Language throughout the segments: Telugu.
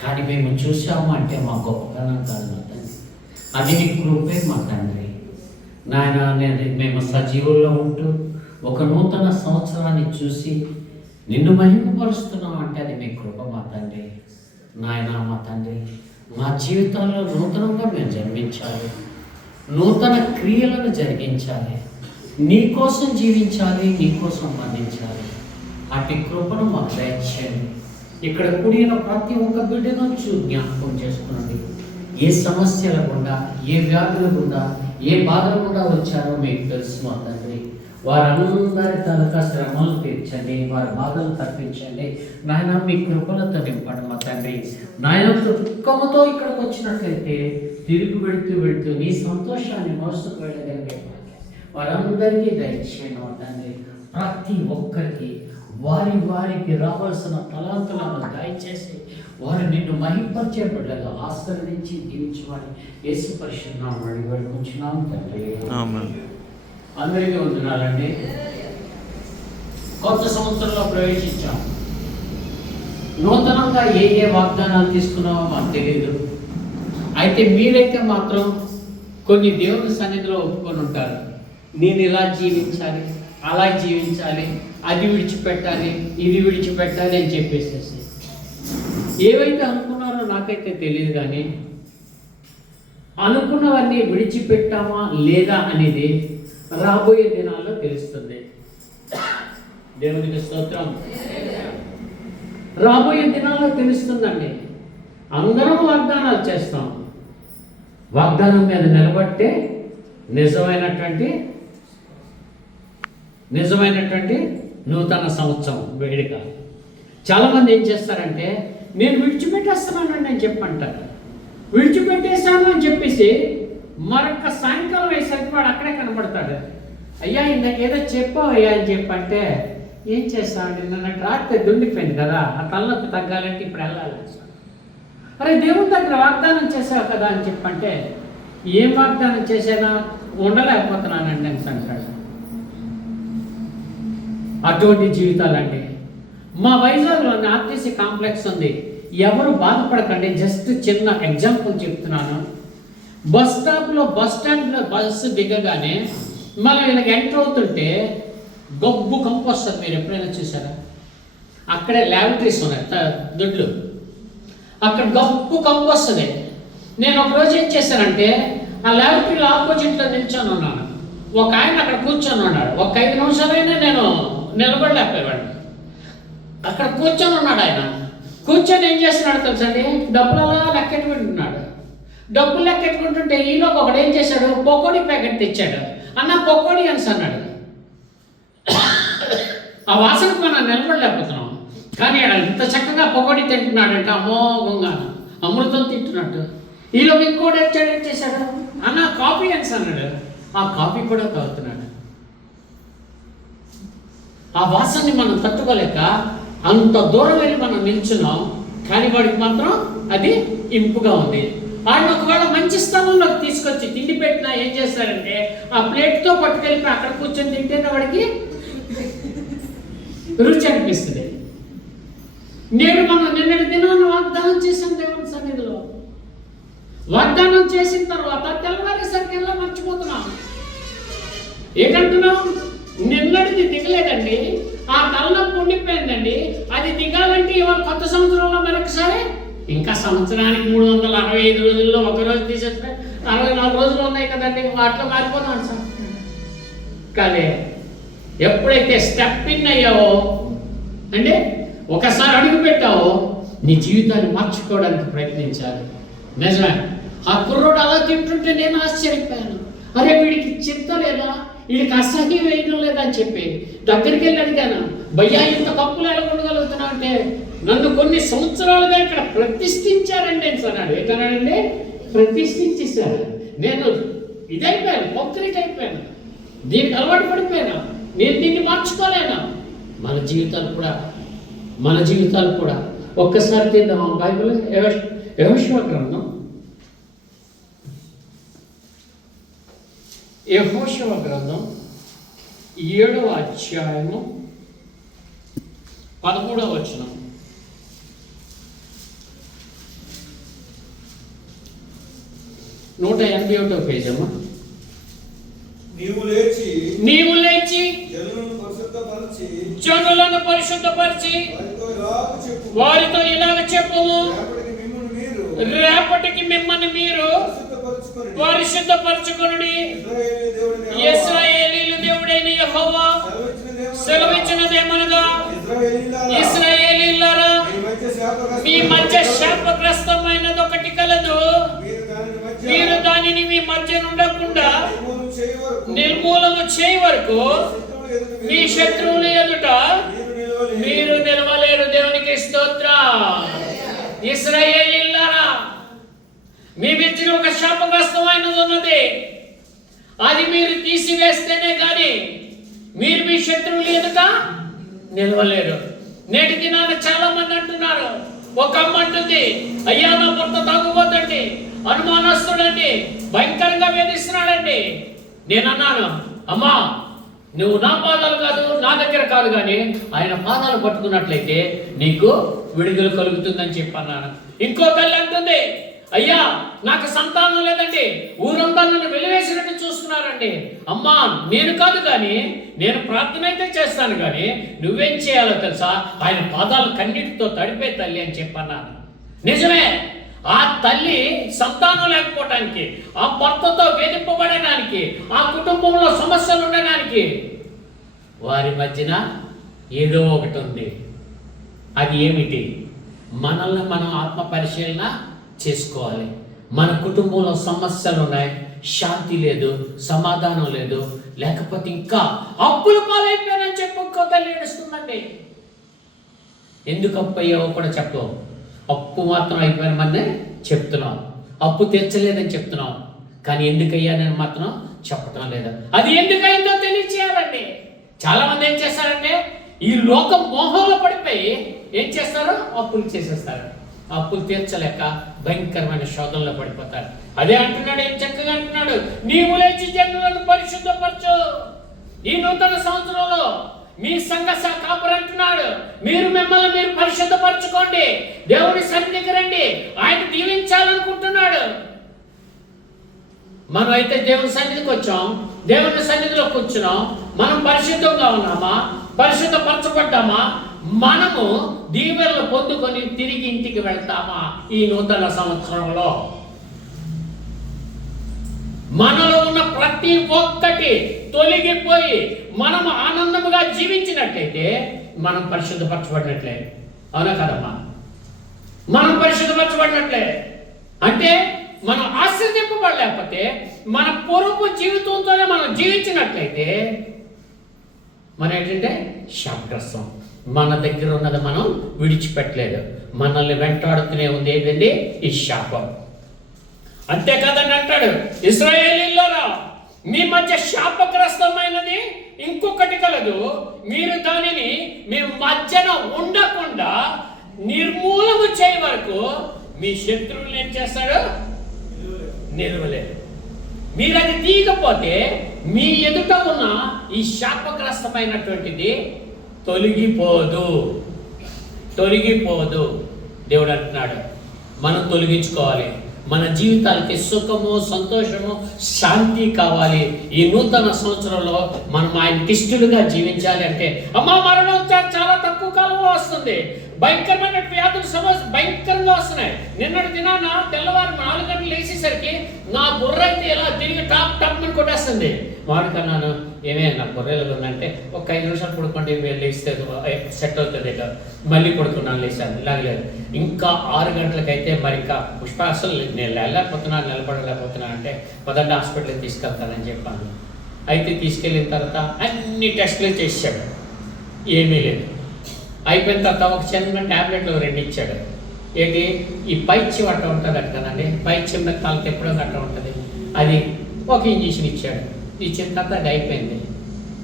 కానీ మేము చూసాము అంటే మా గొప్పతనం కాదు మా తండ్రి, అది నీ కృపే మా తండ్రి. నాయన మేము సజీవుల్లో ఉంటూ ఒక నూతన సంవత్సరాన్ని చూసి నిన్ను మహిమపరుస్తున్నాం అంటే అది మీ కృప మా తండ్రి. నాయన మా తండ్రి, మా జీవితాల్లో నూతనంగా మేము జన్మించాలి, నూతన క్రియలను జరిగించాలి, నీ కోసం జీవించాలి, నీ కోసం మరణించాలి. అటు కృపను మాకు దయచేయండి. ఇక్కడ కూడిన ప్రతి ఒక్క బిడ్డను జ్ఞాపకం చేసుకునండి. ఏ సమస్యల గుండా, ఏ వ్యాధుల గుండా, ఏ బాధల గుండా వచ్చారో మీకు తెలుసు మా తండ్రి. వారందరి తనక శ్రమలు తీర్చండి, వారి బాధలు తప్పించండి. నాయన మీ కృపలతో నింపండి మా తండ్రి. నాయన దుఃఖముతో ఇక్కడికి వచ్చినట్లయితే తిరిగి వెళుతూ నీ సంతోషాన్ని మోసుకు వెళ్ళగలిగే వారందరికీ దయచేయండి మా తండ్రి. ప్రతి ఒక్కరికి వారికి రావాల్సిన తలాంతులను దయచేసి వారు నిన్ను మహింపరిచే బిడ్డగా ఆశీర్వదించి దీవించమని యేసు పరిశుద్ధ నామములో వేడుకుంటున్నాము తండ్రి. అందరికీ వందనాలండి. కొత్త సంవత్సరంలో ప్రవేశించాం. నూతనంగా ఏ వాగ్దానాలు తీసుకున్నామో మాకు తెలియదు. అయితే మీరైతే మాత్రం కొన్ని దేవుని సన్నిధిలో ఒప్పుకొని ఉంటారు. నేను ఇలా జీవించాలి, అలా జీవించాలి, అది విడిచిపెట్టాలి, ఇది విడిచిపెట్టాలి అని చెప్పేసేసి ఏవైతే అనుకున్నారో నాకైతే తెలియదు. కానీ అనుకున్నవన్నీ విడిచిపెట్టామా లేదా అనేది రాబోయే దినాల్లో తెలుస్తుంది. దేవునికి స్తోత్రం. రాబోయే దినాల్లో తెలుస్తుందండి. అందరం వాగ్దానాలు చేస్తాం. వాగ్దానం మీద నిలబట్టే నిజమైనటువంటి నూతన సంవత్సరం వేడుక. చాలామంది ఏం చేస్తారంటే నేను విడిచిపెట్టేస్తున్నానండి అని చెప్పంటారు. విడిచిపెట్టేశాను అని చెప్పేసి మరొక సాయంకాలం వేసరికి వాడు అక్కడే కనబడతాడు. అయ్యా ఇందాక ఏదో చెప్పావు అయ్యా అని చెప్పంటే ఏం చేస్తామండి, నిన్న రాత్రి దుండిపోయింది కదా, ఆ తలనొప్పి తగ్గాలంటే ఇప్పుడు వెళ్ళాలి. అరే దేవుని దగ్గర వాగ్దానం చేసావు కదా అని చెప్పంటే ఏం వాగ్దానం చేసానా, ఉండలేకపోతున్నానండి అని అంటాడు. అటువంటి జీవితాలండి. మా వైజాగ్లోని ఆర్టీసీ కాంప్లెక్స్ ఉంది. ఎవరు బాధపడకండి. జస్ట్ చిన్న ఎగ్జాంపుల్ చెప్తున్నాను. బస్ స్టాండ్లో బస్సు దిగగానే మళ్ళీ వీళ్ళకి ఎంటర్ అవుతుంటే గబ్బు కంపు వస్తుంది. మీరు ఎప్పుడైనా చూసారా? అక్కడే ల్యాబొరేటరీస్ ఉన్నాయి, దొడ్లు. అక్కడ గబ్బు కంపు వస్తుంది. నేను ఒకరోజు ఏం చేశానంటే ఆ ల్యాబొరేటరీలో ఆపోజిట్లో నిల్చొని ఉన్నాను. ఒక ఆయన అక్కడ కూర్చొని ఉన్నాడు. ఒక 5 నిమిషాలైనా నేను నిలబడలేకపోయాడు. అక్కడ కూర్చొని ఉన్నాడు. ఆయన కూర్చొని ఏం చేస్తున్నాడు తెలుసండి, డబ్బులు అలా లెక్కెట్టుకుంటున్నాడు. డబ్బులు లెక్కెట్టుకుంటుంటే ఈలోకి ఒకడు ఏం చేశాడు, పకోడీ ప్యాకెట్ తెచ్చాడు. అన్న పకోడీ అని అన్నాడు. ఆ వాసనకు మనం నిలబడలేకపోతున్నాం. కానీ ఆడ ఇంత చక్కగా పకోడీ తింటున్నాడంటే అమోఘంగా అమృతం తింటున్నట్టు. ఈలోకి ఇంకోటి ఏం చేశాడు, అన్న కాఫీ అని అన్నాడు. ఆ కాఫీ కూడా తాగుతున్నాడు. ఆ వాసనని మనం తట్టుకోలేక అంత దూరం వెళ్ళి మనం నిల్చున్నాం. కానీ వాడికి మాత్రం అది ఇంపుగా ఉంది. వాడిని ఒకవేళ మంచి స్థలంలోకి తీసుకొచ్చి తిండి పెట్టినా ఏం చేస్తారంటే ఆ ప్లేట్తో పట్టుకెళ్ళి అక్కడ కూర్చొని తింటేనే వాడికి రుచి అనిపిస్తుంది. మనం నిన్నటి దినాన్ని వాగ్దానం చేసాం దేవుని సన్నిధిలో. వాగ్దానం చేసిన తర్వాత తెల్లవారేసరికి ఎలా మర్చిపోతున్నాం. ఏంటంటున్నాం, నిన్నటిది దిగలేదండి, ఆ తలనొప్పి ఉండిపోయిందండి, అది దిగాలంటే ఇవాళ కొత్త సంవత్సరంలో మరొకసారి ఇంకా సంవత్సరానికి 365 రోజుల్లో ఒకరోజు తీసేస్తే 64 రోజులు ఉన్నాయి కదండి, వాటిలో మారిపోతాం సార్. కానీ ఎప్పుడైతే స్టెప్ ఇన్ అయ్యావో అంటే ఒకసారి అడుగు పెట్టావో నీ జీవితాన్ని మార్చుకోవడానికి ప్రయత్నించాలి. నిజమే. ఆ కుర్రోడు అలా తింటుంటే నేను ఆశ్చర్యపోయాను. అరే వీడికి చింత లేదా, వీడికి అసహ్యం వేయడం లేదా అని చెప్పి దగ్గరికి వెళ్ళి అడిగాను, భయ్యా ఇంత కప్పులు ఎలా ఉండగలుగుతున్నావు అంటే నన్ను కొన్ని సంవత్సరాలుగా ఇక్కడ ప్రతిష్ఠించారండి అని అన్నాడు. ఏంటన్నాడండి, ప్రతిష్ఠించేశారు. నేను ఇదైపోయాను, పొక్కిరిట్ అయిపోయాను, దీనికి అలవాటు పడిపోయాను, నేను దీన్ని మార్చుకోలేను. మన జీవితాలు కూడా ఒక్కసారి తిందాం. బైబిల్ యెహోషువ గ్రంథం, యెహోషువ గ్రంథం 7వ అధ్యాయము 13వ వచనం. 181వ పేజ్ అమ్మా. నీవు లేచి జనులను పరిశుద్ధపరిచి వారితో ఇలాగ చెప్పుము, రేపటికి మిమ్మల్ని మీరు పరిశుద్ధపరచుకొనుడి. ఇశ్రాయేలీయుల దేవుడైన యెహోవా సెలవిచ్చినదేమనగా, ఇశ్రాయేలీయులారా, మీ మధ్య శాపగ్రస్తమైనది ఒకటి కలదు. మీరు దానిని మీ మధ్య ఉండకుండా నిర్మూలన చేయ వరకు మీ శత్రువుల ఎదుట మీరు నిలవలేరు. దేవునికి స్తోత్రం. ఇశ్రాయేలీయులారా, మీ మధ్య ఒక శాపగ్రస్తమైనది ఉన్నది. అది మీరు తీసివేస్తేనే కానీ మీరు మీ శత్రువుల ఎదుట నిలవలేరు. నేటి దినాన చాలా మంది అంటున్నారు, ఒక అమ్మ అంటుంది, అయ్యా నా భర్త తాగుబోతండి, అనుమానస్తుడండి, భయంకరంగా వేధిస్తున్నాడండి. నేను అన్నాను, అమ్మా నువ్వు నా పాదాలు కాదు, నా దగ్గర కాదు, కానీ ఆయన పాదాలు పట్టుకున్నట్లయితే నీకు విడుదల కలుగుతుందని చెప్పన్నాను. ఇంకో తల్లి అంటుంది, అయ్యా నాకు సంతానం లేదండి, ఊరంతా నన్ను వెలివేసినట్టు చూస్తున్నారండి. అమ్మా నేను కాదు కానీ నేను ప్రార్థన అయితే చేస్తాను, కానీ నువ్వేం చేయాలో తెలుసా, ఆయన పాదాలు కన్నీటితో తడిపే తల్లి అని చెప్పన్నాను. నిజమే, ఆ తల్లి సంతానం లేకపోవడానికి, ఆ భర్తతో వేధింపబడడానికి, ఆ కుటుంబంలో సమస్యలు ఉండడానికి వారి మధ్యన ఏదో ఒకటి ఉంది. అది ఏమిటి? మనల్ని మనం ఆత్మ పరిశీలన చేసుకోవాలి. మన కుటుంబంలో సమస్యలు ఉన్నాయి, శాంతి లేదు, సమాధానం లేదు, లేకపోతే ఇంకా అప్పుల పాలైపోయానని చెప్పి ఒక్కో తల్లి ఏడుస్తుందండి. ఎందుకు అప్పు అయ్యావో కూడా చెప్పవు. అప్పు మాత్రం అయిపోయిన మనే చెప్తున్నాం, అప్పు తీర్చలేదని చెప్తున్నాం, కానీ ఎందుకయ్యానని మాత్రం చెప్పటం లేదు. అది ఎందుకైందో తెలియచేయాలండి. చాలా మంది ఏం చేస్తారంటే ఈ లోక మోహంలో పడిపోయి ఏం చేస్తారో అప్పులు చేసేస్తారు. అప్పులు తీర్చలేక భయంకరమైన శోధనలో పడిపోతారు. అదే అంటున్నాడు, ఏం చక్కగా అంటున్నాడు, నీవు లేచి జనులను పరిశుద్ధపరచు. ఈ నూతన సంవత్సరంలో మీ సంఘ కాపురు అంటున్నాడు, మీరు మిమ్మల్ని మీరు పరిశుద్ధపరచుకోండి, దేవుని సన్నిధికి రండి, ఆయన దీవించాలనుకుంటున్నాడు. మనం అయితే దేవుని సన్నిధికి వచ్చాం, దేవుని సన్నిధిలో కూర్చున్నాం, మనం పరిశుద్ధంగా ఉన్నామా, పరిశుద్ధపరచబడ్డామా, మనము దీవెనలు పొందుకొని తిరిగి ఇంటికి వెళ్తామా? ఈ నూతన సంవత్సరంలో మనలో ఉన్న ప్రతి ఒక్కటి తొలగిపోయి మనం ఆనందముగా జీవించినట్లయితే మనం పరిశుద్ధపరచబడినట్లే. అవునా కదమ్మా? మనం పరిశుద్ధపరచబడినట్లే. అంటే మనం ఆశ్రదింపబడలేకపోతే, మన పూర్వపు జీవితంతోనే మనం జీవించినట్లయితే మన ఏంటంటే శాపగ్రస్తం. మన దగ్గర ఉన్నది మనం విడిచిపెట్టలేదు, మనల్ని వెంటాడుతూనే ఉంది ఏంటండి ఈ శాపం. అంతేకాదని అంటాడు, ఇశ్రాయేలీయులారా, మీ మధ్య శాపగ్రస్తమైనది ఇంకొకటి కలదు. మీరు దానిని మీ మధ్యన ఉండకుండా నిర్మూలము చేయ వరకు మీ శత్రువులు ఏం చేస్తాడు? నిలవలేదు. మీరు అది తీయకపోతే మీ ఎదుట ఉన్న ఈ శాపగ్రస్తమైనటువంటిది తొలగిపోదు. దేవుడు అంటున్నాడు, మనం తొలగించుకోవాలి. మన జీవితాలకి సుఖము, సంతోషము, శాంతి కావాలి. ఈ నూతన సంవత్సరంలో మనం ఆయనకి ఇష్టలుగా జీవించాలి. అంటే అమ్మా మరణం చాలా తక్కువ కాలంలో వస్తుంది. భయంకరమైన వ్యాధులు సమస్య భయంకరంగా వస్తున్నాయి. నిన్నటి దినాన తెల్లవారు 4 గంటలు లేచేసరికి నా బుర్ర అయితే ఇలా తిరిగి టాప్ అని కొట్టేస్తుంది. వాడికన్నాను, ఏమే నా బుర్రలు ఉందంటే ఒక 5 నిమిషాలు పడుకోండి, లేస్తే సెట్ అవుతుంది. మళ్ళీ పడుకున్నాను, లేచాను. ఇలాగలేదు. ఇంకా 6 గంటలకైతే మరి ఇంకా పుష్ప అసలు నేను వెళ్ళలేకపోతున్నాను, నిలబడలేకపోతున్నాను అంటే పదండి హాస్పిటల్కి తీసుకెళ్తానని చెప్పాను. అయితే తీసుకెళ్ళిన తర్వాత అన్ని టెస్టులు చేసాడు, ఏమీ లేదు. అయిపోయిన తర్వాత ఒక చిన్న ట్యాబ్లెట్లు 2 ఇచ్చాడు. ఏంటి ఈ పైచ్యం అట్ట ఉంటుంది అంటానండి, పైచ్యం మీద తల తిప్పడం అట్ట ఉంటుంది, అది ఒక ఇంజక్షన్ ఇచ్చాడు. ఇచ్చిన తర్వాత అది అయిపోయింది.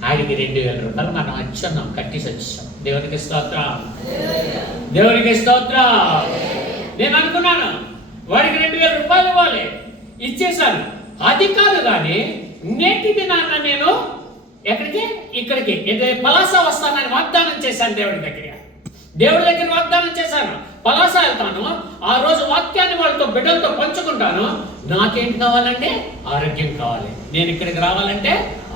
ఆడికి 2000 రూపాయలు మనం వచ్చున్నాం, కట్టేసి వచ్చేసాం. దేవునికి స్తోత్రం, దేవునికి స్తోత్రం. నేను అనుకున్నాను వాడికి 2000 రూపాయలు ఇవ్వాలి, ఇచ్చేసాను. అది కాదు కానీ నేటి దినాన్న నేను ఎక్కడికి, ఇక్కడికి పలాస వస్తానని వాగ్దానం చేశాను దేవుడి దగ్గర. దేవుడి దగ్గర వాగ్దానం చేశాను, పలాస వెళ్తాను, ఆ రోజు వాక్యాన్ని వాళ్ళతో బిడ్డలతో పంచుకుంటాను. నాకేంటి కావాలంటే ఆరోగ్యం కావాలి, నేను ఇక్కడికి రావాలంటే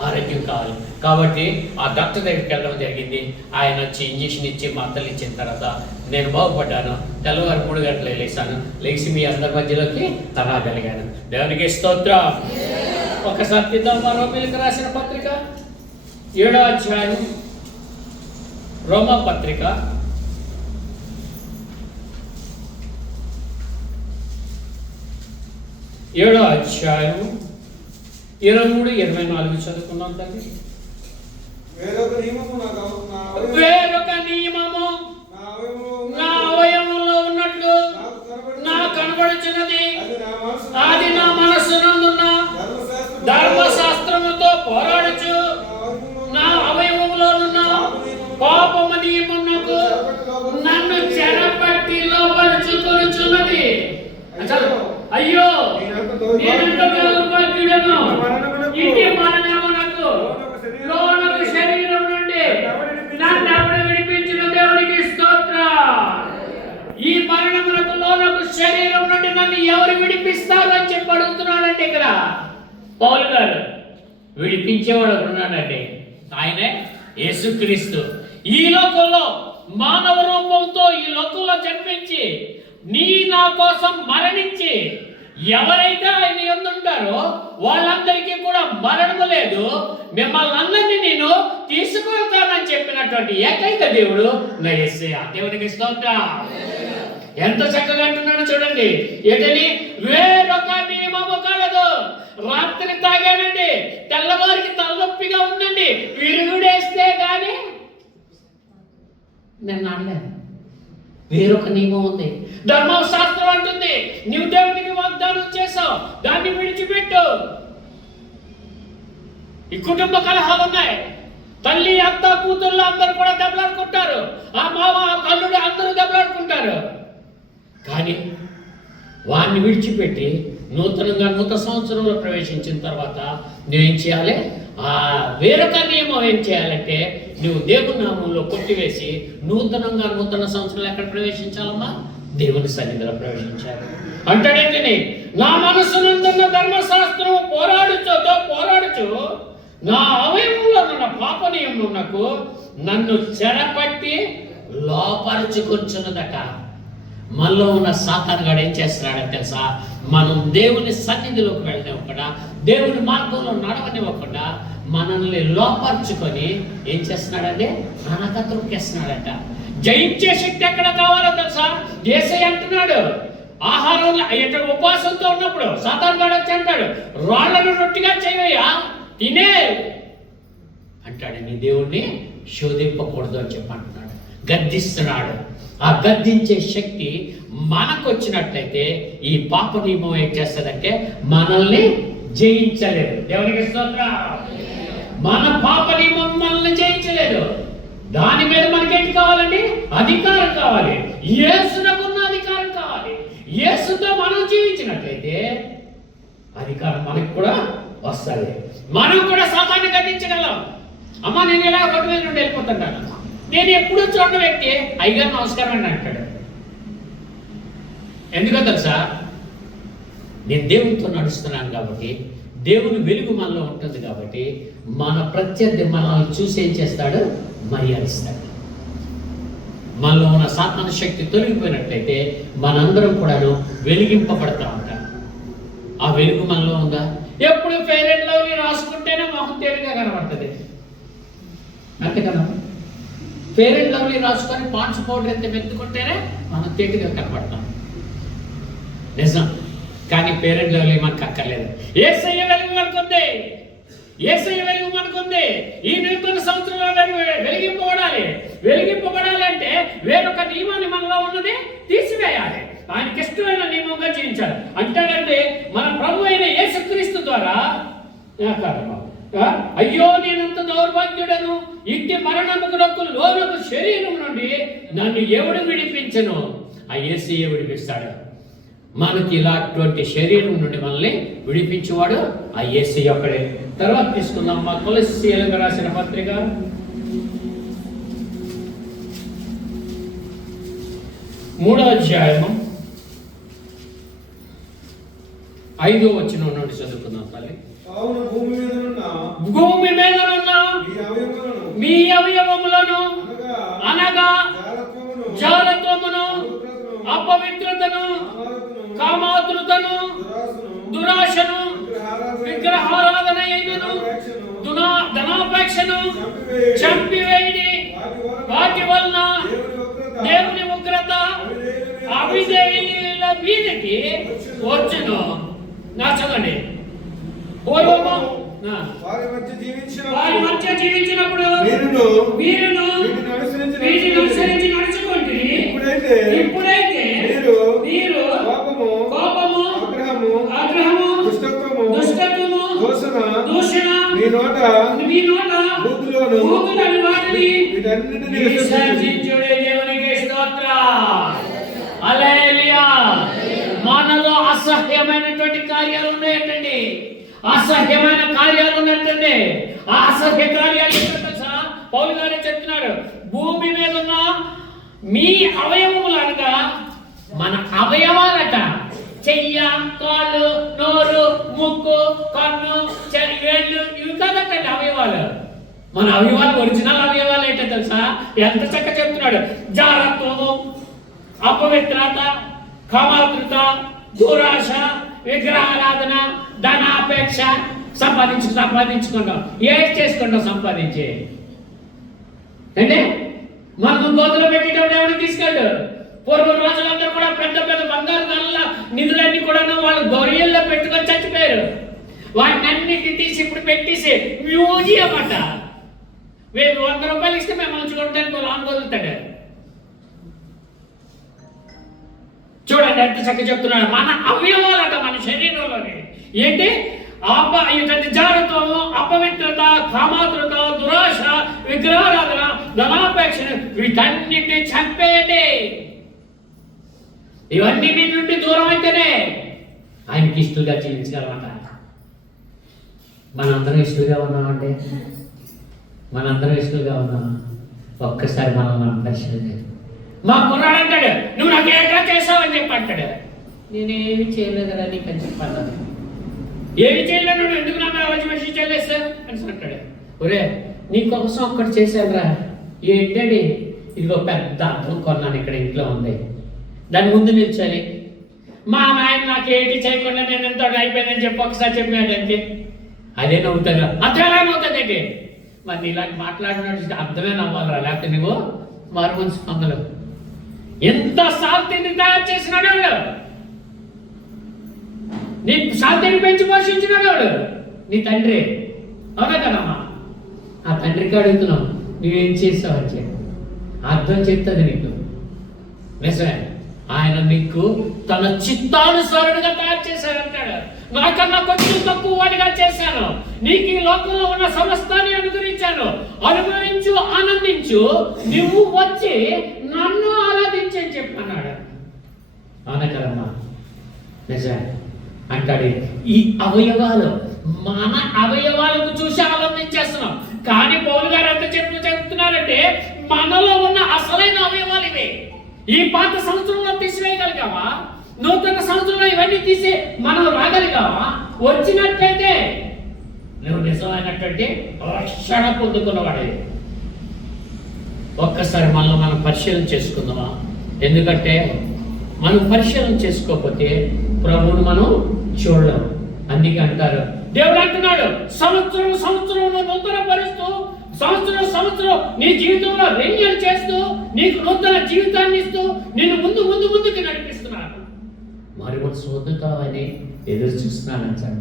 ఆరోగ్యం కావాలి. కాబట్టి ఆ డాక్టర్ దగ్గరికి వెళ్ళడం జరిగింది. ఆయన వచ్చి ఇంజక్షన్ ఇచ్చి మాత్రలు ఇచ్చిన తర్వాత నేను బాగుపడ్డాను. తెల్లవారు 3 గంటలకు లేచాను. లేచి మీ అందరి మధ్యలోకి తరాగలిగాను. దేవునికి స్తోత్రం. ఒకసారి తిద్దాం రోమీయులకు రాసిన పత్రిక 7వ అధ్యాయం, రోమా పత్రిక 7వ అధ్యాయం 23, 24 చదువుకుందాం తల్లి. వేరొక నియమము నా అవయవంలో ఉన్నట్లు నాకు కనబడుచున్నది. అది నా మనస్సునందున్న ధర్మశాస్త్రముతో పోరాడుచు నా అవయవంలోనున్న పాపము నియమమునకు నన్ను చెరపట్టి లోపరుచుకొనుచున్నది. అయ్యో నేనంత దౌర్భాగ్యుడను, ఇంటి మరణమునకు లోనకు శరీరం నుండి నన్ను ఎవడు విడిపించిన దేవునికి స్తోత్రం. ఈ మరణమునకు లోనకు శరీరం నుండి నన్ను ఎవరు విడిపిస్తారు అని చెప్పి అడుగుతున్నాడంటే ఇక్కడ పౌలు గారు. విడిపించేవాడు ఉన్నాడండి, ఆయనే యేసుక్రీస్తు. ఈ లోకంలో మానవ రూపంతో ఈ లోకంలో జన్మించి నా కోసం మరణించి ఎవరైతే ఆయన ఎందుంటారో వాళ్ళందరికీ కూడా మరణము లేదు, మిమ్మల్ని అందరినీ నేను తీసుకువెళ్తానని చెప్పినటువంటి ఏకైక దేవుడు నా యేసయ్య. దేవునికి స్తోత్రం. ఎంత చక్కగా అంటున్నాడు చూడండి. ఏంటని? వేరొక నియమము కలదు. రాత్రి తాగానండి, తెల్లవారికి తలనొప్పిగా ఉందండి, విరుగుడేస్తే గాని నేను అనలేను. వేరొక నియమం ఉంది. ధర్మశాస్త్రం అంటుంది నీవు దేవునికి వాగ్దానం చేసావు, దాన్ని విడిచిపెట్టు. ఈ కుటుంబ కలహాలు ఉన్నాయి. తల్లి, అత్త, కూతుర్లు అందరూ కూడా దెబ్బలాడుకుంటారు. ఆ మామ, అల్లుడు అందరూ దెబ్బలాడుకుంటారు. కానీ వాడిని విడిచిపెట్టి నూతన సంవత్సరంలో ప్రవేశించిన తర్వాత నువ్వేం చేయాలి? ఆ వేరొక నియమం ఏం చేయాలంటే నువ్వు దేవుని నామంలో కొట్టివేసి నూతన సంవత్సరంలో ఎక్కడ ప్రవేశించాలమ్మా? దేవుని సన్నిధిలో ప్రవేశించాలి. అంటాడేంటిని? నా మనసునందున్న ధర్మశాస్త్రం పోరాడుచు నా అవయవంలో ఉన్న పాప నియమమునకు నన్ను చెరపట్టి లోపరుచుకొచ్చున్నదట. మనలో ఉన్న సాతానుగాడు ఏం చేస్తున్నాడని తెలుసా? మనం దేవుని సన్నిధిలోకి వెళ్ళనివ్వకుండా, దేవుని మార్గంలో నడవనివ్వకుండా మనల్ని లోపరుచుకొని ఏం చేస్తున్నాడంటే అనకతృక్కేస్తున్నాడట. జయించే శక్తి ఎక్కడ కావాలో తెలుసా? యేసయ్య అంటున్నాడు, ఆహారం ఉపవాసంతో ఉన్నప్పుడు సాతానుగాడు వచ్చి అంటాడు, రాళ్లను రొట్టిగా చేయవయ్యా, తినే అంటాడు. నీ దేవుణ్ణి శోధింపకూడదు అని చెప్పి అంటున్నాడు, గద్దిస్తున్నాడు. ఆ గద్దించే శక్తి మనకు వచ్చినట్లయితే ఈ పాప నియమం ఏం చేస్తుందంటే మనల్ని జయించలేదు. దేవునికి స్తోత్రం. మన పాప నియమం మనల్ని జయించలేదు. దాని మీద మనకేంటి కావాలండి? అధికారం కావాలి. యేసునకున్న అధికారం కావాలి. యేసుతో మనం జీవించినట్లయితే అధికారం మనకు కూడా వస్తుంది. మనం కూడా సాతాన్ని గద్దించగలం. అమ్మ నేను ఇలా రోడ్డు మీద నుండి వెళ్ళిపోతుంటాను, నేను ఎప్పుడూ చూడని వ్యక్తి అయ్యగారు నమస్కారం అండి అంటాడు. ఎందుకో తెలుసా? నేను దేవునితో నడుస్తున్నాను కాబట్టి, దేవుని వెలుగు మనలో ఉంటుంది కాబట్టి మన ప్రత్యర్థి మనల్ని చూసి ఏం చేస్తాడు? మర్యాదిస్తాడు. మనలో ఉన్న సాతాను శక్తి తొలగిపోయినట్లయితే మనందరం కూడాను వెలిగింపబడతా ఉంటాం. ఆ వెలుగు మనలో ఉందా? ఎప్పుడు ఫెయిర్ అండ్ లవ్లీ రాసుకుంటేనే మొహం తేలిగా కనబడుతుంది. అంతేకదా? ఫెయిర్ అండ్ లవ్లీ రాసుకొని పాండ్స్ పౌడర్ ఎంత మెత్తుకుంటేనే మనం తేలిగా కనబడతాం. నిజం. కానీ ఫెయిర్ అండ్ లవ్లీ మనకు అక్కర్లేదు. యేసయ్య వెలుగు మనకుంది. యేసయ్య వెలుగు మనకుంది. ఈ నూతన సంవత్సరంలో వెలిగింపబడాలి. వెలిగింపబడాలి అంటే వేరొక నియమాన్ని మనలో ఉన్నది తీసివేయాలి. ఆయనకి ఇష్టమైన నియమంగా జీవించాలి. అంటాడంటే మన ప్రభు అయిన యేసుక్రీస్తు ద్వారా అయ్యో నేనంత దౌర్భాగ్యుడను, ఇంటి మరణముకు లోనకు శరీరం నుండి నన్ను ఎవడు విడిపించను? ఆ యేసయ్య విడిపిస్తాడు. మనకి ఇలాంటి శరీరం నుండి మనల్ని విడిపించేవాడు ఆ యేసయ్య ఒక్కడే. తర్వాత తీసుకుందాం మా కొలస్సీయులకు రాసిన పత్రిక 3వ అధ్యాయము 5వ వచనం నుండి చదువుకుందాం తల్లి. కావున భూమి మీదనున్న మీ అవయవములను అనగా జారత్వమును, అపవిత్రతను, కామాతురతను, దురాశను, విగ్రహారాధన అయినను ధనాపేక్షను చంపివేయడి. వాటి వలన దేవుని ఉగ్రత అవిధేయుల మీదకి వచ్చును. నా చదవండి. పూర్వము వారి మధ్య జీవించినప్పుడు మీరును వీటిని అనుసరించి నడుచుకోండి. ఇప్పుడైతే మీరు కోపము, ఆగ్రహము, దుష్టత్వము, దూషణ మీ నోట బూతులను వాటిని విసర్జించుడి. దేవునికి స్తోత్రం. హల్లెలూయా. మనలో అసహ్యమైనటువంటి కార్యాలు ఉన్నాయండి. అసహ్యమైన కార్యాలు ఉన్నట్టండి. ఆ అసహ్య కార్యాలు ఏంటో తెలుసా? పౌలు గారు చెప్తున్నాడు, భూమి మీద ఉన్న మీ అవయవములు అనగా మన అవయవాలట. చెయ్య, కాళ్ళు, నోరు, ముక్కు, కన్ను, వేళ్ళు, ఇవి కాదటండి అవయవాలు. మన అవయవాలు ఒరిజినల్ అవయవాలు ఏంటో తెలుసా? ఎంత చక్క చెప్తున్నాడు. జారత్వము, అపవిత్రత, కామాతృత, దురాశ, విగ్రహారాధన, ధనాపేక్ష. సంపాదించుకుంటాం. ఏం చేసుకుంటాం సంపాదించి అంటే మనం గోతులో పెట్టేటప్పుడు ఎవరిని తీసుకెళ్ళు. పూర్వం రోజులందరూ కూడా పెద్ద పెద్ద బంగారు ధరల నిధులన్నీ కూడా వాళ్ళు గొర్రెల్లో పెట్టుకొని చచ్చిపోయారు. వాటిని అన్నిటిని తీసి ఇప్పుడు పెట్టేసి మ్యూజియం అట. 100 రూపాయలు ఇస్తే మేము చూడటానికి లాంగ్ వదులుతాడు. చూడండి ఎంత చక్క చెప్తున్నాడు. మన అవయవాలట, మన శరీరంలోని ఏంటి? జారత్వము, అపవిత్రత, కామాతురత, దురాశ, విగ్రహారాధన, ధనాపేక్ష, వీటన్నిటిని చంపేయండి. ఇవన్నీ మీ నుండి దూరం అయితేనే ఆయనకి ఇష్టలుగా జీవించగలమాట. మనందరం ఇష్టలుగా ఉన్నామంటే మనందరం ఇష్టలుగా ఉన్నాం. ఒక్కసారి మనం పరిశీలన. మా కుర్రాడు అంటాడు, నువ్వు నాకు ఎట్లా చేసావు అని చెప్పి అంటాడు. నేనేమి చేయలేదు కదా నీకు అని చెప్పాను. ఏమి చేయలేదు, నువ్వు ఎందుకు నా మీద చెల్లేస్తా అని అంటాడు. ఒరే నీకోసం ఒక్కటి చేశాను రా. ఏంటండి? ఇదిగో పెద్ద అర్థం కొన్నాను, ఇక్కడ ఇంట్లో ఉంది, దాని ముందు నిల్చొని మా నాయన నాకు ఏంటి చేయకుండా నేను ఎంత అయిపోయిందని చెప్పి ఒకసారి చెప్పాడంటే అదే నవ్వుతాను. అర్థం ఎలా అవుతుందండి? మరి ఇలాంటి మాట్లాడినట్టు అర్థమే నవ్వాలరా, లేకపోతే నువ్వు మారు మనసు పొందలు. ఎంత సాల్తీని తయారు చేసినాడు వాడు, నీ సాల్తీని పెంచి పోషించినాడు వాడు నీ తండ్రి. అవునా కదమ్మా? ఆ తండ్రికి అడుగుతున్నావు నువ్వేం చేసావు అని చెప్పి అర్థం చెప్తుంది నీకు. నిజమే, ఆయన నీకు తన చిత్తానుసారుడిగా తయారు చేశాడంటాడు. నాకన్నా కొంచెం తక్కువ వాడిగా చేశాను, నీకు ఈ లోకంలో ఉన్న సమస్తాన్ని అనుగ్రహించాను, అనుభవించు, ఆనందించు, నువ్వు వచ్చి నన్ను ఆరాధించి అని చెప్పన్నాడు. అవునా కదమ్మా? నిజమే అంటాడు. ఈ అవయవాలు మన అవయవాలకు చూసి ఆనందించేస్తున్నాం. కానీ పౌలు గారు అంత చెప్తున్నారంటే మనలో ఉన్న అసలైన అవయవాలు ఇవే. ఈ పాత సంవత్సరంలో తీసివేయగలిగావా? నూతన సంవత్సరంలో ఇవన్నీ తీసి మనం రాగలిగావా? వచ్చినట్లయితే నువ్వు నిజమైనటువంటి రక్షణ పొందుకున్నవాడే. ఒక్కసారి మనలో మనం పరిశీలన చేసుకుందామా? ఎందుకంటే మనం పరిశీలన చేసుకోకపోతే ప్రభువును మనం చూడలేం. అందుకే అంటారు, దేవుడు అంటున్నాడు, సంవత్సరం నూతన పరుస్తూ, సంవత్సరం నీ జీవితంలో రెన్యూల్ చేస్తూ, నీకు నూతన జీవితాన్ని ఇస్తూ, నేను ముందుకు నడిపిస్తున్నాను. మరి మనసు వదులుతావని ఎదురు చూస్తున్నాను అంటాడు.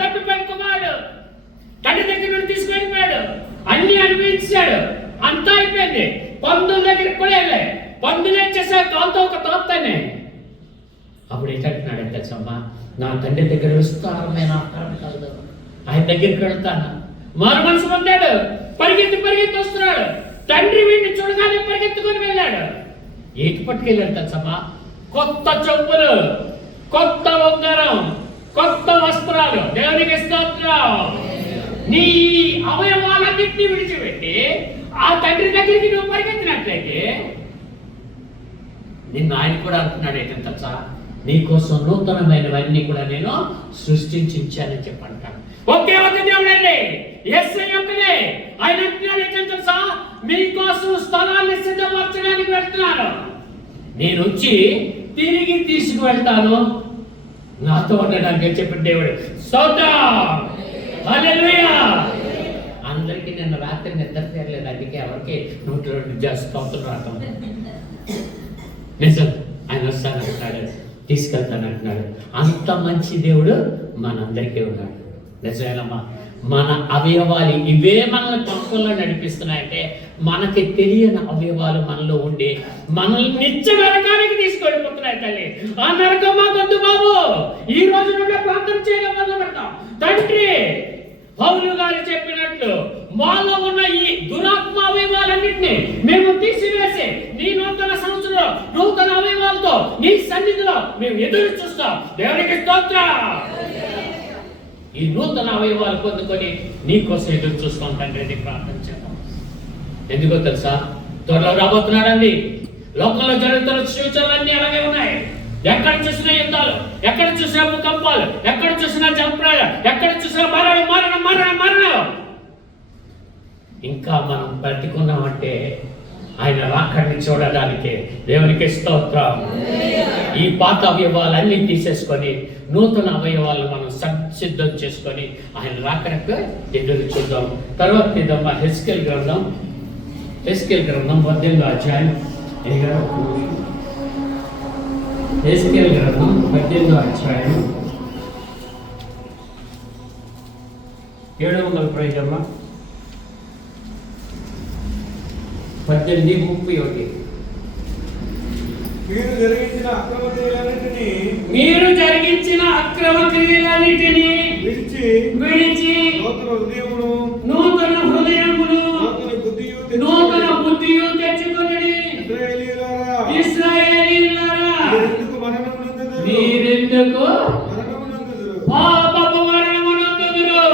తప్పిపోయిన కుమారుడు తండ్రి దగ్గర నుండి తీసుకెళ్ళిపోయాడు, అన్ని అనిపించాడు, అంతా అయిపోయింది. పందుల దగ్గరికి కూడా వెళ్ళాయి. పందులు ఏం చేశారు? తోతో ఒక తోపుతానే. అప్పుడు ఏంటంటున్నాడు తెలుసమ్మా, నా తండ్రి దగ్గర విస్తారమైన ఆహారం కాదు, ఆయన దగ్గరికి వెళ్తాను. మారు మనసు పొందాడు, పరిగెత్తి వస్తున్నాడు. తండ్రి వీడిని చూడగానే పరిగెత్తుకొని వెళ్ళాడు. ఏంటి పట్టుకెళ్ళాడు తెలుసమ్మా? కొత్త చెప్పులు, కొత్త ఉంగరం, కొత్త వస్త్రాలు. దేవునికి స్తోత్రం. నీ అవయవాలన్నింటినీ విడిచిపెట్టి ఆ తండ్రి దగ్గరికి నువ్వు పరిగెత్తినట్లయితే నిన్ను ఆయన కూడా అంటున్నాడు ఏంటంటే తెలుసా, నీకోసం నూతనమైనవన్నీ కూడా నేను సృష్టించి ఉంచానని చెప్పి అంటాను. ఒకే ఒక దేవుడండి, యేసయ్య ఒక్కడే. ఆయన అంటున్నాడు ఏంటంటే తెలుసా, మీకోసం స్థలాన్ని సిద్ధపరచడానికి వెళ్తున్నాను, నేను వచ్చి తిరిగి తీసుకువెళ్తాను, నాతో ఉండడానికి అని చెప్పిన దేవుడు. స్తోత్రం, హల్లెలూయా. అందరికీ నిన్న రాత్రి నిద్ర తీరలేదు, అందుకే ఎవరికి 102 స్తోత్రం రాకుండా. నిజం, ఆయన వస్తానంటున్నాడు, తీసుకెళ్తానంటున్నాడు. అంత మంచి దేవుడు మనందరికీ ఉన్నాడు. నిజమేనమ్మా, మన అవయవాలు ఇవే మనల్ని పక్కల్లో నడిపిస్తున్నాయంటే మనకి తెలియని అవయవాలు మనలో ఉండి మనల్ని నిత్య నరకానికి తీసుకెళ్ళిపోతున్నాయి. తల్లి, ఆ నరకం మాకొద్దు బాబు. ఈ రోజు నుండి ప్రార్థన చేయడం మొదలు పెడతాం. తండ్రి, పౌలు గారు చెప్పినట్లు మాలో ఉన్న ఈ దురాత్మ అవయవాలన్నింటినీ మేము తీసివేసి నీ నూతన సంవత్సరంలో నూతన అవయవాలతో నీ సన్నిధిలో మేము ఎదురు చూస్తాం. దేవునికి స్తోత్రం. ఈ నూతన అవయవాలు పొందుకొని నీకోసం ఎదురు చూస్తాం తండ్రి. ప్రార్థన చేద్దాం. ఎందుకో తెలుసా, త్వరలో రాబోతున్నాడండి. లోకంలో జరుగుతున్న సూచనలన్నీ అలాగే ఉన్నాయి. ఎక్కడ చూసినా యుద్ధాలు, ఎక్కడ చూసినా భూకంపాలు, ఎక్కడ చూసినా జలప్రళయం, ఎక్కడ చూసినా మరణం మరణం మరణం మరణం. ఇంకా మనం బ్రతికున్నామంటే ఆయన రాకడిని చూడడానికి. దేవునికి స్తోత్రం. ఈ పాత అవయవాలన్నీ తీసేసుకొని నూతన అవయవాలు మనం సిద్ధం చేసుకొని ఆయన రాకడకు ఎదురు చూద్దాం. తర్వాత ఇదమ్మా హెస్కేల్ గ్రంథం 18వ అధ్యాయం. హెస్కేల్ గ్రంథం 18వ అధ్యాయం 700 ప్రైజమ్మా 18:31. మీరు జరిగించిన అక్రమ క్రియలన్నిటినీ విడిచి నూతన హృదయమును నూతన బుద్ధియు తెచ్చుకొనుడి. ఇశ్రాయేలీయులారా, మీరెందుకు పాపపు మరణమునందుదురు?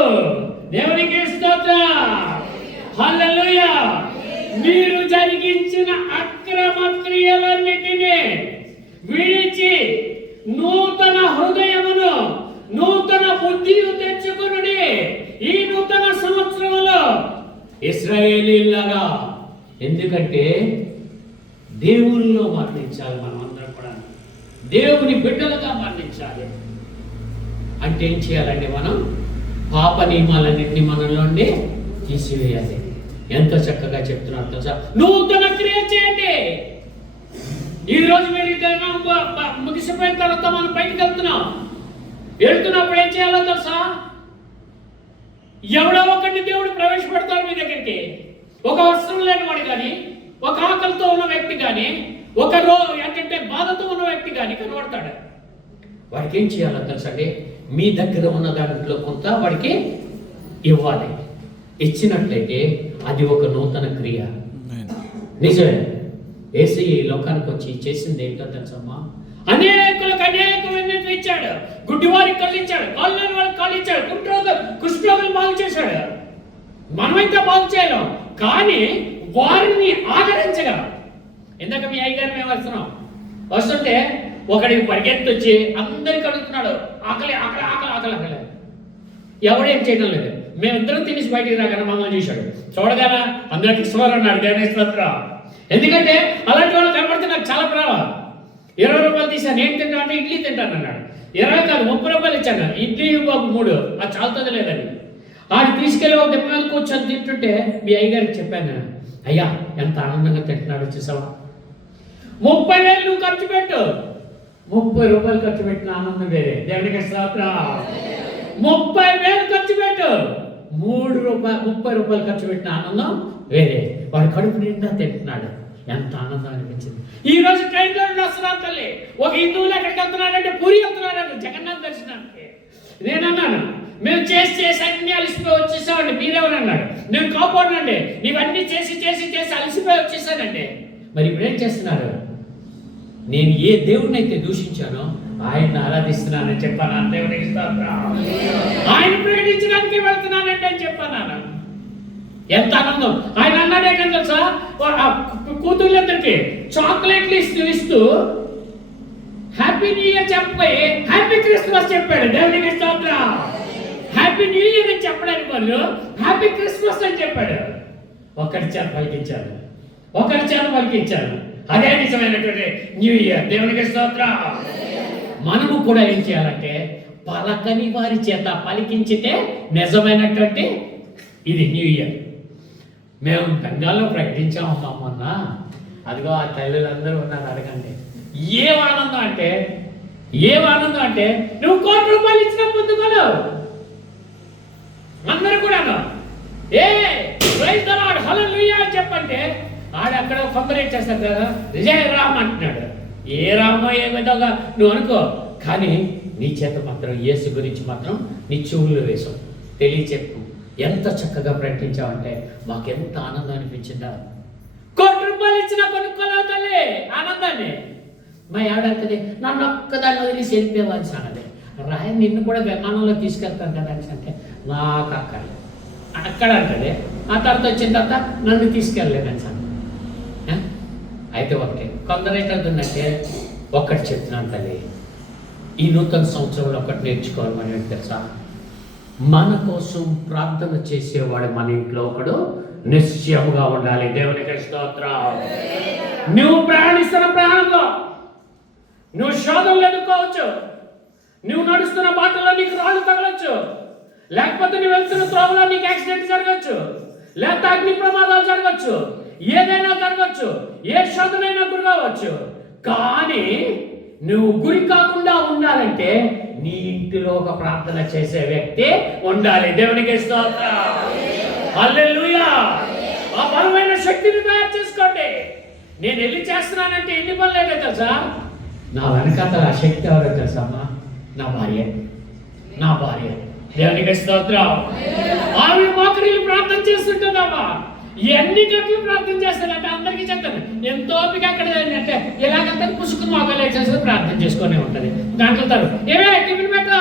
దేవునికి స్తోత్రం, హల్లెలూయా. మీరు జరిగించిన అక్రమ క్రియలన్నిటినీ విడిచి నూతన హృదయమును నూతన బుద్ధియు తెచ్చుకొనుడి. ఈ నూతన సంవత్సరంలో ఇశ్రాయేలీయులారా, ఎందుకంటే దేవునిలో మరణించాలి. మనం అందరం కూడా దేవుని బిడ్డలుగా మరణించాలి. అంటే ఏం చేయాలండి? మనం పాప నియమాలన్నింటినీ మనలోండి తీసివేయాలి. ఎంతో చక్కగా చెప్తున్నారు తెలుసా, నూతన క్రియ చేయండి. ఈ రోజు మీరు ముగిసిపోయిన తర్వాత మనం బయటకు వెళ్తున్నప్పుడు ఏం చేయాలో తెలుసా? ఎవడో ఒకటి దేవుడు ప్రవేశపెడతారు మీ దగ్గరికి. ఒక వస్త్రం లేని వాడు కానీ, ఒక ఆకలితో ఉన్న వ్యక్తి కానీ, ఒక ఏంటంటే బాధతో ఉన్న వ్యక్తి కానీ కనబడతాడు. వాడికి ఏం చేయాలో తెలుసండి? మీ దగ్గర ఉన్న దాంట్లో కొంత వాడికి ఇవ్వాలి. ఇచ్చినట్లయితే అది ఒక నూతన క్రియ. నిజమే, యేసయ్య ఈ లోకానికి వచ్చి చేసింది ఏంటో తెలుసమ్మా? అనేకులకు అనేకమైన ఇచ్చాడు. గుడ్డివారికి కళ్ళు ఇచ్చాడు, కాళ్ళు లేని వాళ్ళకి కాళ్ళు ఇచ్చాడు, కుష్ఠరోగులు బాగు చేశాడు. మనమైతే బాగు చేయలేం, కానీ వారిని ఆదరించగలం. ఇందాక మీ అయ్యగారు మేము వస్తుంటే ఒకడికి పరిగెత్తి వచ్చి అందరికి అడుగుతున్నాడు, ఆకలి ఆకలి ఆకలి ఆకలి ఆకలి. ఎవడేం చేయడం లేదు. మేమిద్దరం తినేసి బయటికి రాగానే మమ్మల్ని చూశాడు. చూడగానే అందరికి స్వరం అన్నాడు. దేవుని స్తోత్రం. ఎందుకంటే అలాంటి వాళ్ళు కనబడితే నాకు చాలా ప్రేమ. 20 రూపాయలు తీసాను, ఏం తింటా అంటే ఇడ్లీ తింటాను అన్నాడు. 20 కాదు 30 రూపాయలు ఇచ్చాను, ఇడ్లీ బాబు 3, అది చాలుతుంది లేదని. ఆడు తీసుకెళ్ళి ఒక దెబ్బ మీద కూర్చొని తింటుంటే మీ అయ్యగారికి చెప్పాను, అయ్యా ఎంత ఆనందంగా తింటున్నాడు చూసావా, 30,000 నువ్వు ఖర్చు పెట్టు. 30 రూపాయలు ఖర్చు పెట్టిన ఆనందం వేరే. దేవునికి స్తోత్రం. 30,000 ఖర్చు పెట్టు, 30 రూపాయలు ఖర్చు పెట్టిన ఆనందం వేరే. వాడి కడుపు నిండా తింటున్నాడు, ఎంత ఆనందం అనిపించింది. ఈ రోజు ట్రైన్లో వస్తున్నాను తల్లి, ఒక హిందువులు ఎక్కడికి వెళ్తున్నాడంటే పూరి వెళ్తున్నాడు జగన్నాథ్ దర్శనానికి. నేనన్నాను, మేము చేసి అన్ని అలసిపోయి వచ్చేసామండి. మీరెవరన్నాడు, నేను కాపాడునండి, నీవన్నీ చేసి అలసిపోయి వచ్చేసానండి. మరి ఇప్పుడు ఏం చేస్తున్నారు? నేను ఏ దేవుడిని అయితే దూషించానో ఆయన్ని ఆరాధిస్తున్నానని చెప్పాను. దేవునికి స్తోత్రం. ఆయన ప్రకటించడానికి వెళ్తున్నానంటే అని చెప్పాను. ఎంత ఆనందం. ఆయన అన్నాడే కానీ తెలుసా, కూతుర్లందరికీ చాక్లెట్లు ఇస్తూ హ్యాపీ న్యూ ఇయర్ చెప్పబోయి హ్యాపీ క్రిస్మస్ చెప్పాడు. దేవునికి స్తోత్రం. హ్యాపీ న్యూ ఇయర్ అని చెప్పడానికి వాళ్ళు హ్యాపీ క్రిస్మస్ అని చెప్పాడు. ఒకరి చేత పలికించారు. అదే నిజమైనటువంటి న్యూ ఇయర్. దేవునికి స్తోత్రం. మనము కూడా ఏం చేయాలంటే పలకని వారి చేత పలికించితే నిజమైనటువంటి ఇది న్యూ ఇయర్. మేము బెంగాల్లో ప్రకటించామమ్మా మొన్న. అదిగో ఆ తల్లులందరూ ఉన్నారు, అడగండి. ఏం ఆనందం అంటే నువ్వు ₹1,00,000 ఇచ్చిన పొందుకోలేవు. అందరూ కూడాను ప్రైజ్ ది లార్డ్ హల్లెలూయా అని చెప్పంటే ఆడక్కడ కొందరు ఏం చేస్తారు కదా, జయ రామ్ అంటున్నాడు. ఏ రామో ఏ విధంగా నువ్వు అనుకో, కానీ నీ చేత మాత్రం యేసు గురించి మాత్రం నీ చెవుల్లో వేసావు. తెలియచెప్పు. ఎంత చక్కగా ప్రకటించావంటే మాకెంత ఆనందం అనిపించిందా. ₹1,00,000 ఇచ్చినా కొనుక్కోలేవు తల్లి ఆనందాన్ని. మా ఆడంటది నన్ను ఒక్కదాన్ని వదిలేసి వెళ్ళిపోయేవాళ్ళు అన్నది. రాయ నిన్ను కూడా విమానంలో తీసుకెళ్తాను కదా అని అంటే నాకు అక్కడ అంటది. ఆ తర్వాత వచ్చిన తర్వాత నన్ను తీసుకెళ్ళలేదని అన్న. అయితే ఒకటే కొందరు ఏంటంటే ఒక్కటి చెప్తున్నాను తల్లి, ఈ నూతన సంవత్సరంలో ఒకటి నేర్చుకోవాలి. మనం ఏంటి తెలుసా, మన కోసం ప్రార్థన చేసేవాడు మన ఇంట్లో ఒకడు నిశ్చయముగా ఉండాలి. దేవునికి స్తోత్రం. నువ్వు ప్రయాణిస్తున్న ప్రయాణంలో నువ్వు శోధనలు ఎదుర్కోవచ్చు. నువ్వు నడుస్తున్న బాటలో నీకు రాళ్ళు తగలొచ్చు, లేకపోతే నువ్వు వెళ్తున్న త్రోవలో నీకు యాక్సిడెంట్ జరగచ్చు, లేకపోతే అగ్ని ప్రమాదాలు జరగచ్చు, ఏదైనా జరగచ్చు, ఏ శోధనైనా గురి కావచ్చు. కానీ నువ్వు గురి కాకుండా ఉండాలంటే నీ ఇంటిలో ఒక ప్రార్థన చేసే వ్యక్తి ఉండాలి. దేవునికి స్తోత్రం. హల్లెలూయా. ఆ బలమైన శక్తిని తయారు చేసుకోండి. నేను వెళ్ళి చేస్తున్నానంటే ఎన్ని పనులు అయితే తెలుసా, నా వెనకాతల ఆ శక్తి ఎవరో తెలుసమ్మా, నా భార్య. దేవునికి స్తోత్రం. ఆమె మోకరిల్లి ప్రార్థన చేస్తుంటుందమ్మా. ఎన్ని గంటలు ప్రార్థన చేస్తానంటే అందరికీ చెప్తాను. ఎంతో ఓపిక అక్కడ అంటే ఇలాగంతా పుసుకుని మోకాలు వేసేసి ప్రార్థన చేసుకునే ఉంటుంది. గంటల తర్వాత టిఫిన్ పెట్టా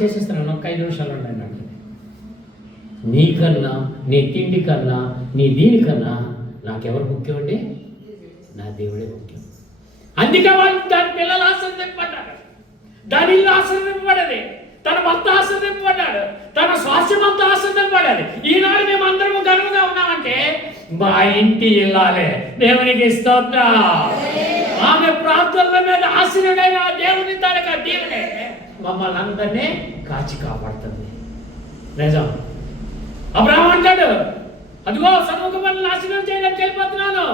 చేసేస్తాను, ఒక 5 నిమిషాలు ఉండండి అంటే. నీకన్నా నీ తిండి కన్నా నీ దీనికన్నా నాకెవరు ముఖ్యం అండి? నా దేవుడే ముఖ్యం. అందుకే వాళ్ళు దాని పిల్లలు ఆశీర్వదింపబడ్డారు, దాని ఇల్లు ఆశీర్వదింపబడేది, తన భర్త ఆశీర్వదింపబడ్డాడు, తన స్వాస్థ్యం అంతా ఆశీర్వదింపబడాలి. ఈనాడు మేము అందరము గర్వంగా ఉన్నామంటే మా ఇంటి ఇల్లాలే. దేవునికి స్తోత్రం. ఆమె ప్రార్థనల మీద ఆశీర్వదైన దేవుని తనక దేవుడే మమ్మల్ని అందరినీ కాచి కాపాడుతుంది. నిజం. అబ్రహాము అంటాడు, అదిగో సర్వకుమారులను నాశనం చేయడానికి వెళ్ళిపోతున్నాను.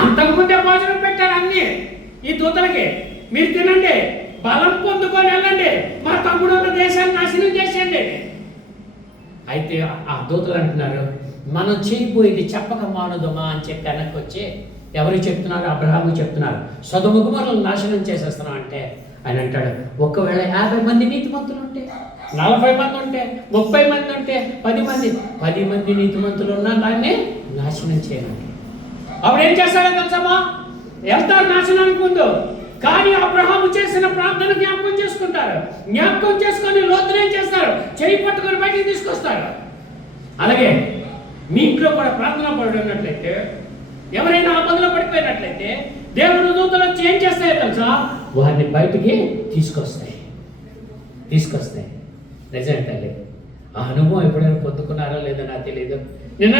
అంతకుముందే భోజనం పెట్టారు అన్ని ఈ దూతలకి, మీరు తినండి, బలం పొందుకొని వెళ్ళండి, మా తమ్ముడు ఉన్న దేశాన్ని నాశనం చేసేయండి. అయితే ఆ దూతలు అంటున్నారు, మనం చేయబోయేది చెప్పక మానుదమా అని చెప్పి వెనక్కి వచ్చి ఎవరికి చెప్తున్నారు? అబ్రహాము చెప్తున్నారు. సొదొమ గొమొర్రాలను నాశనం చేసేస్తున్నాం అంటే ఆయన అంటాడు, ఒకవేళ 50 మంది నీతిమంతులు ఉంటే, 40 మంది ఉంటే, 30 మంది ఉంటే, 10 మంది నీతిమంతులు ఉన్నా దాన్ని నాశనం చేయాలి. అప్పుడు ఏం చేస్తాడో తెలుసమ్మా, వెళ్తారు నాశనానికి ముందు. కానీ అబ్రహాము చేసిన ప్రార్థన జ్ఞాపకం చేసుకుంటారు. జ్ఞాపకం చేసుకొని లోతునేం చేస్తారు? చేయి పట్టుకొని బయటికి తీసుకొస్తారు. అలాగే మీ ఇంట్లో కూడా ప్రార్థన పడినట్లయితే, ఎవరైనా ఆపదలో పడిపోయినట్లయితే దేవుని దూతలు వచ్చి ఏం చేస్తాయో తెలుసా? వారిని బయటికి తీసుకొస్తాయి. నిజమే తల్లి. ఆ అనుభవం ఎప్పుడైనా పొందుకున్నారో లేదో నాకు తెలియదు. నేను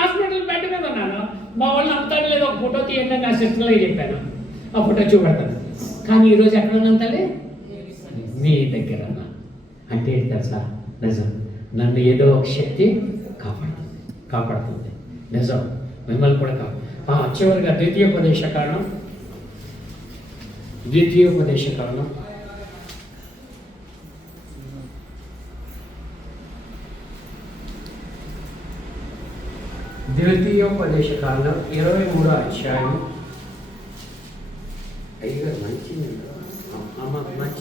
హాస్పిటల్ బెడ్ మీద ఉన్నాను. మా వాళ్ళు అంతాడు లేదు, ఒక ఫోటో తీయండి నా సిస్టర్లో చెప్పాను. ఆ ఫోటో చూపెడతాను. కానీ ఈరోజు ఎక్కడ ఉన్నాను తల్లి? మీ దగ్గర ఉన్నా. అంటే ఏంటి తెలుసా? నిజం. నన్ను ఏదో ఒక శక్తి కాపాడుతుంది. నిజం. మిమ్మల్ని కూడా చివరిగా ద్వితీయోపదేశ కారణం ద్వితీయోపదేశ కారణం 23వ అధ్యాయం. అయ్యో మంచి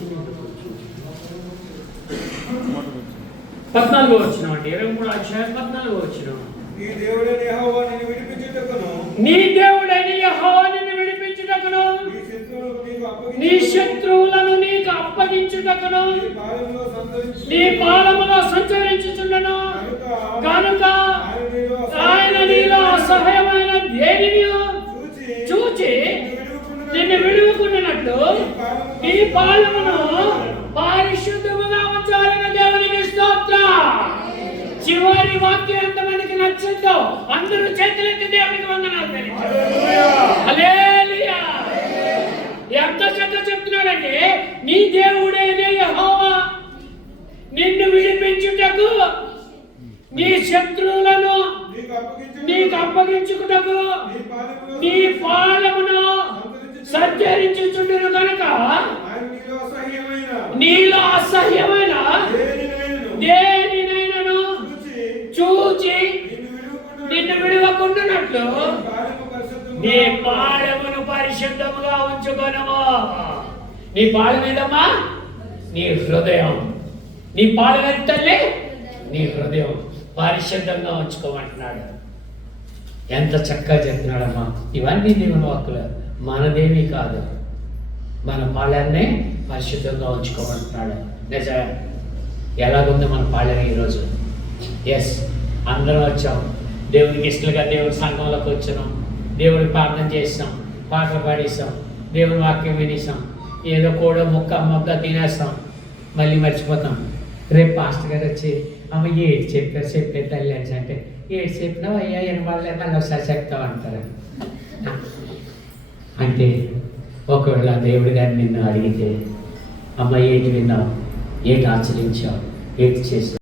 కొంచెం 14వ వచనం అంటే 23వ అధ్యాయం 14వ వచనం. నీ దేవుడైన యెహోవా నిన్ను విడిపించుటకును నీ శత్రువులను నీకు అప్పగించుటకును నీ పాదములో సంచరించుచుండును. నీ పాదమును పరిశుద్ధముగా ఉంచాలని దేవునికి స్తోత్రం. చివరి వాక్యం ఎంతమందికి నచ్చిందో అందరూ చేతులెత్తి దేవునికి వందనాలు తెలియజేయండి. హల్లెలూయా. ఎంత చక్కగా చెప్తున్నాడంటే నీ దేవుడైన యెహోవా నిన్ను విడిపించుటకు నీ శత్రువులను నీకు అప్పగించుటకు నీ పాదమును సంచరించుచుండును కనుక నీలో అసహ్యమైన దేనినైనను చూచి నిన్ను విడవకుండునట్లు నీ పాదమును పరిశుద్ధముగా ఉంచుకొనము. నీ పాదం ఏదమ్మా? నీ హృదయం. నీ పాదం ఏది తల్లి? నీ హృదయం పరిశుద్ధంగా ఉంచుకోమంటున్నాడు. ఎంత చక్కగా చెప్తున్నాడమ్మా. ఇవన్నీ దేవుని వాక్కులు, మనదేమీ కాదు. మన పాలనే పరిశుద్ధంగా ఉంచుకోమంటున్నాడు. నిజమే. ఎలాగుంది మన పాలన ఈరోజు? ఎస్, అందరం వచ్చాం, దేవునికి ఇష్టలుగా దేవుడి సంఘంలోకి వచ్చినాం, దేవుడికి ప్రార్థన చేసాం, పాటలు పాడేసాం, దేవుని వాక్యం వినేసాం, ఏదో కూడా ముక్క తినేస్తాం, మళ్ళీ మర్చిపోతాం. రేపు పాస్టర్ గారు వచ్చి అమ్మ ఏడు చెప్పే తల్లి అని అంటే ఏడు చెప్పినావు అయ్యా ఎనభై మళ్ళీ ఒకసారి చెప్తావు అంటారు. అంటే ఒకవేళ దేవుడి గారిని నిన్ను అడిగితే అమ్మ ఏంటి విన్నావు, ఏంటి ఆచరించావు, ఏంటి చేసావు?